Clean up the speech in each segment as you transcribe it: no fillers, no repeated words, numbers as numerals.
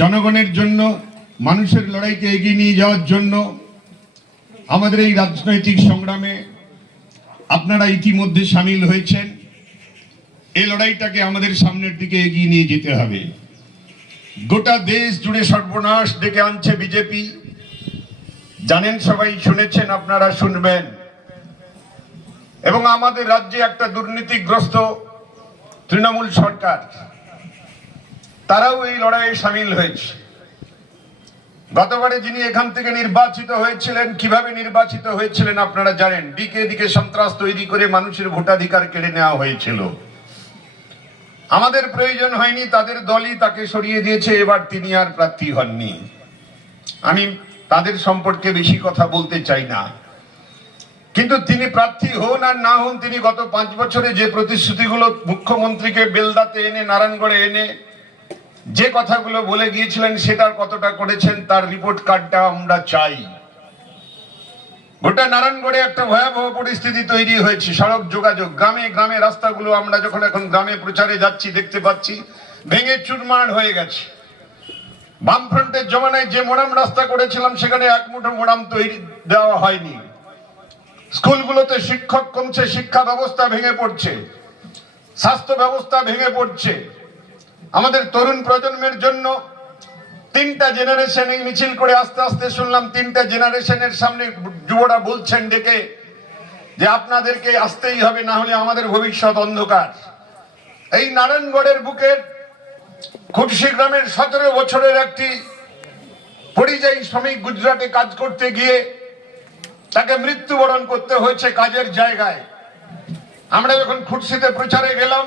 জনগণের জন্য, মানুষের লড়াইকে এগিয়ে নিয়ে যাওয়ার জন্য আমাদের এই রাজনৈতিক সংগ্রামে আপনারা ইতিমধ্যে সামিল হয়েছেন। এই লড়াইটাকে আমাদের সামনের দিকে এগিয়ে নিয়ে যেতে হবে। গোটা দেশ জুড়ে সর্বনাশ ডেকে আনছে বিজেপি। জানেন, সবাই শুনেছেন, আপনারা শুনবেন। এবং আমাদের রাজ্যে একটা দুর্নীতিগ্রস্ত তৃণমূল সরকার, তারাও এই লড়াইয়ে সামিল হয়েছে। গতবারে যিনি এখান থেকে নির্বাচিত হয়েছিলেন, কিভাবে নির্বাচিত হয়েছিলেন আপনারা জানেন। দিকে দিকে সন্ত্রাস তৈরি করে মানুষের ভোটাধিকার কেড়ে নেওয়া হয়েছিল। আমাদের প্রয়োজন হয়নি, তাদের দলই তাকে সরিয়ে দিয়েছে। এবার তিনি আর প্রার্থী হননি। আমি তাদের সম্পর্কে বেশি কথা বলতে চাই না, কিন্তু তিনি প্রার্থী হন আর না হন, তিনি গত 5 বছরে যে প্রতিশ্রুতিগুলো মুখ্যমন্ত্রীকে বেলদাতে এনে, নারায়ণগড়ে এনে যে কথাগুলো বলে গিয়েছিলেন, সেটার কতটা করেছেন তার রিপোর্ট কার্ডটা আমরা চাই। গোটা নারায়ণগড়ে একটা ভয়াবহ পরিস্থিতি তৈরি হয়েছে। সড়ক যোগাযোগ, গ্রামে গ্রামে রাস্তাগুলো আমরা যখন এখন গ্রামে প্রচারে যাচ্ছি দেখতে পাচ্ছি ভেঙে চুরমার হয়ে গেছে। বামফ্রন্টের জমানায় যে মোড়াম রাস্তা করেছিলাম, সেখানে এক মুঠো মোড়াম তৈরি দেওয়া হয়নি। স্কুলগুলোতে শিক্ষক কমছে, শিক্ষা ব্যবস্থা ভেঙে পড়ছে, স্বাস্থ্য ব্যবস্থা ভেঙে পড়ছে। আমাদের তরুণ প্রজন্মের জন্য 3টা জেনারেশন এই মিছিল করে আস্তে আস্তে শুনলাম 3টা জেনারেশনের সামনে যুবরা বলছেন ডেকে যে আপনাদেরকে আসতেই হবে, না হলে আমাদের ভবিষ্যৎ অন্ধকার। এই নারায়ণগড়ের বুকের খুটশি গ্রামের 17 বছরের একটি পরিযায়ী শ্রমিক গুজরাটে কাজ করতে গিয়ে তাকে মৃত্যুবরণ করতে হয়েছে কাজের জায়গায়। আমরা যখন খুটশিতে প্রচারে গেলাম,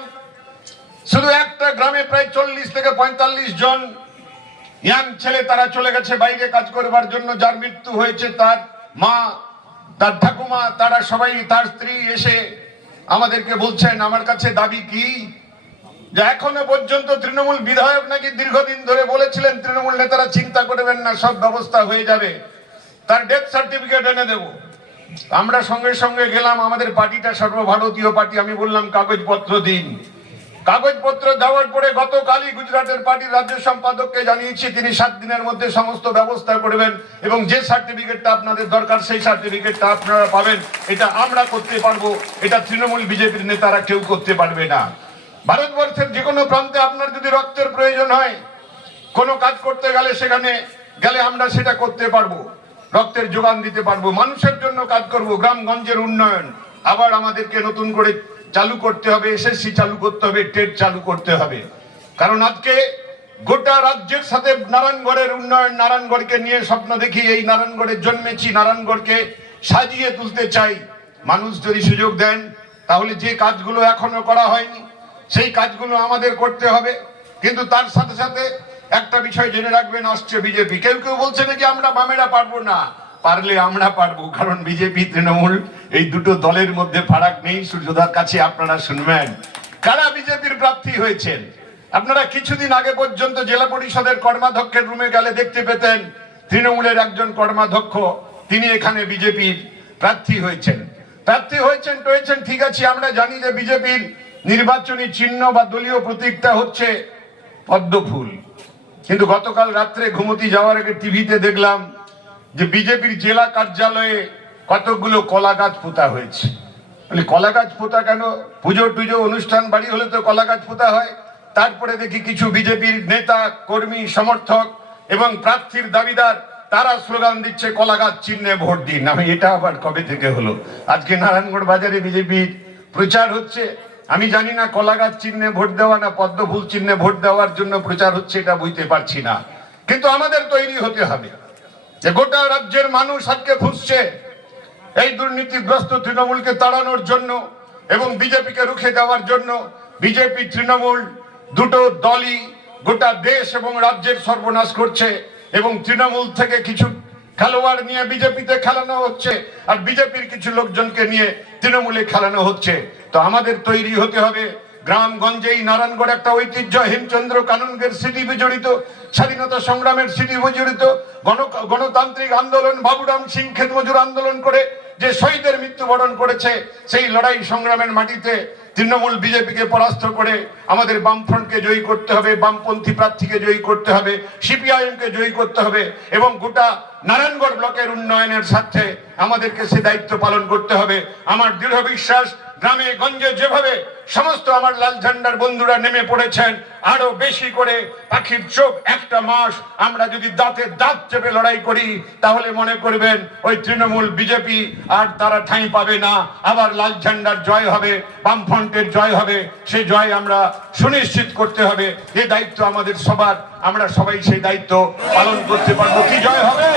শুধু একটা গ্রামে প্রায় 40 থেকে 45 জন ইয়াং ছেলে তারা চলে গেছে বাইরে কাজ করবার জন্য। যার মৃত্যু হয়েছে, তার মা, তার ঠাকুমা, তারা সবাই, তার স্ত্রী এসে আমাদেরকে বলছেন, আমার কাছে দাবি কি, যে এখনো পর্যন্ত তৃণমূল বিধায়ক নাকি দীর্ঘদিন ধরে বলেছিলেন তৃণমূল নেতারা চিন্তা করবেন না, সব ব্যবস্থা হয়ে যাবে, তার ডেথ সার্টিফিকেট এনে দেব। আমরা সঙ্গে সঙ্গে গেলাম, আমাদের পার্টিটা সর্বভারতীয় পার্টি, আমি বললাম কাগজপত্র দিন। কাগজপত্র দেওয়ার পরে গতকালই গুজরাটের পার্টির রাজ্য সম্পাদককে জানিয়েছি, তিনি 7 দিনের মধ্যে সমস্ত ব্যবস্থা করবেন এবং যে সার্টিফিকেটটা আপনাদের দরকার সেই সার্টিফিকেটটা আপনারা পাবেন। এটা আমরা করতে পারবো, এটা তৃণমূল বিজেপির নেতারা কেউ করতে পারবে না। ভারতবর্ষের যে কোনো প্রান্তে আপনার যদি রক্তের প্রয়োজন হয়, কোনো কাজ করতে গেলে সেখানে গেলে আমরা সেটা করতে পারবো, রক্তের যোগান দিতে পারবো, মানুষের জন্য কাজ করব। গ্রামগঞ্জের উন্নয়ন আবার আমাদেরকে নতুন করে চালু করতে হবে, এসএসসি চালু করতে হবে, টেট চালু করতে হবে। কারণ আজকে গোটা রাজ্যের সাথে নারায়ণগড়ের উন্নয়ন, নারায়ণগড়কে নিয়ে স্বপ্ন দেখি, এই নারায়ণগড়ে জন্মেছি, নারায়ণগড়কে সাজিয়ে তুলতে চাই। মানুষ যদি সুযোগ দেন, তাহলে যে কাজগুলো এখনো করা হয়নি সেই কাজগুলো আমাদের করতে হবে। কিন্তু তার সাথে সাথে একটা বিষয় জেনে রাখবেন, আসছে বিজেপি। কেউ কেউ বলছে নাকি আমরা বামেরা পারবো না, পারলে আমরা পারবো। কারণ বিজেপি তৃণমূল এই দুটো দলের মধ্যে ফারাক নেই। সূর্যদার কাছে আপনারা শুনবেন কারা বিজেপির প্রার্থী হয়েছেন। আপনারা কিছুদিন আগে পর্যন্ত জেলা পরিষদের কর্মাধ্যক্ষের রুমে গেলে দেখতে পেতেন তৃণমূলের একজন কর্মাধ্যক্ষ, তিনি এখানে বিজেপির প্রার্থী হয়েছেন। টয়েছেন ঠিক আছে, আমরা জানি যে বিজেপির নির্বাচনী চিহ্ন বা দলীয় প্রতীকটা হচ্ছে পদ্ম ফুল। কিন্তু গতকাল রাত্রে ঘুমোতে যাওয়ার আগে টিভিতে দেখলাম যে বিজেপির জেলা কার্যালয়ে কতগুলো কলা গাছ পোতা হয়েছে। কলা গাছ পোতা কেন? পুজো টুজো অনুষ্ঠান বাড়ি হলে তো কলা গাছ পোতা হয়। তারপরে দেখি কিছু বিজেপির নেতা, কর্মী, সমর্থক এবং প্রার্থীর দাবিদার তারা স্লোগান দিচ্ছে কলা গাছ চিহ্নে ভোট দিন। আমি এটা আবার কবে থেকে হলো? আজকে নারায়ণগড় বাজারে বিজেপির প্রচার হচ্ছে। আমি জানি না কলা গাছ চিহ্নে ভোট দেওয়া না পদ্ম ফুল চিহ্নে ভোট দেওয়ার জন্য প্রচার হচ্ছে, এটা বুঝতে পারছি না। কিন্তু আমাদের তৈরি হতে হবে যে গোটা রাজ্যের মানুষ আজকে ফুঁসছে এই দুর্নীতিগ্রস্ত তৃণমূলকে তাড়ানোর জন্য এবং বিজেপিকে রুখে দেওয়ার জন্য। বিজেপি তৃণমূল দুটো দলই গোটা দেশ এবং রাজ্যের সর্বনাশ করছে এবং তৃণমূল থেকে কিছু খেলোয়াড় নিয়ে বিজেপিতে খেলানো হচ্ছে আর বিজেপির কিছু লোকজনকে নিয়ে তৃণমূলে খেলানো হচ্ছে। তো আমাদের তৈরি হতে হবে। গ্রামগঞ্জেই নারায়ণগড় একটা ঐতিহ্য, হেমচন্দ্র কানুনগের স্মৃতি বিজড়িত, স্বাধীনতা সংগ্রামের স্মৃতি বিজড়িত, গণতান্ত্রিক আন্দোলন, বাবুরাম সিং ক্ষেত মজুর আন্দোলন করে যে শহীদের মৃত্যুবরণ করেছে, সেই লড়াই সংগ্রামের মাটিতে তৃণমূল বিজেপিকে পরাস্ত করে আমাদের বামফ্রন্টকে জয়ী করতে হবে, বামপন্থী প্রার্থীকে জয়ী করতে হবে, সিপিআইএমকে জয়ী করতে হবে এবং গোটা নারায়ণগড় ব্লকের উন্নয়নের স্বার্থে আমাদেরকে সে দায়িত্ব পালন করতে হবে। আমার দৃঢ় বিশ্বাস গ্রামে গঞ্জে যেভাবে সমস্ত আমার লাল ঝান্ডার বন্ধুরা নেমে পড়েছেন, আরো বেশি করে পাখির চোখ একটা মাস আমরা যদি দাঁতে দাঁত চেপে লড়াই করি, তাহলে মনে করবেন ওই তৃণমূল বিজেপি আর তারা ঠাঁই পাবে না, আবার লাল ঝান্ডার জয় হবে, বামফ্রন্টের জয় হবে। সে জয় আমরা সুনিশ্চিত করতে হবে। এই দায়িত্ব আমাদের সবার, আমরা সবাই সেই দায়িত্ব পালন করতে পারবো। কি জয় হবে?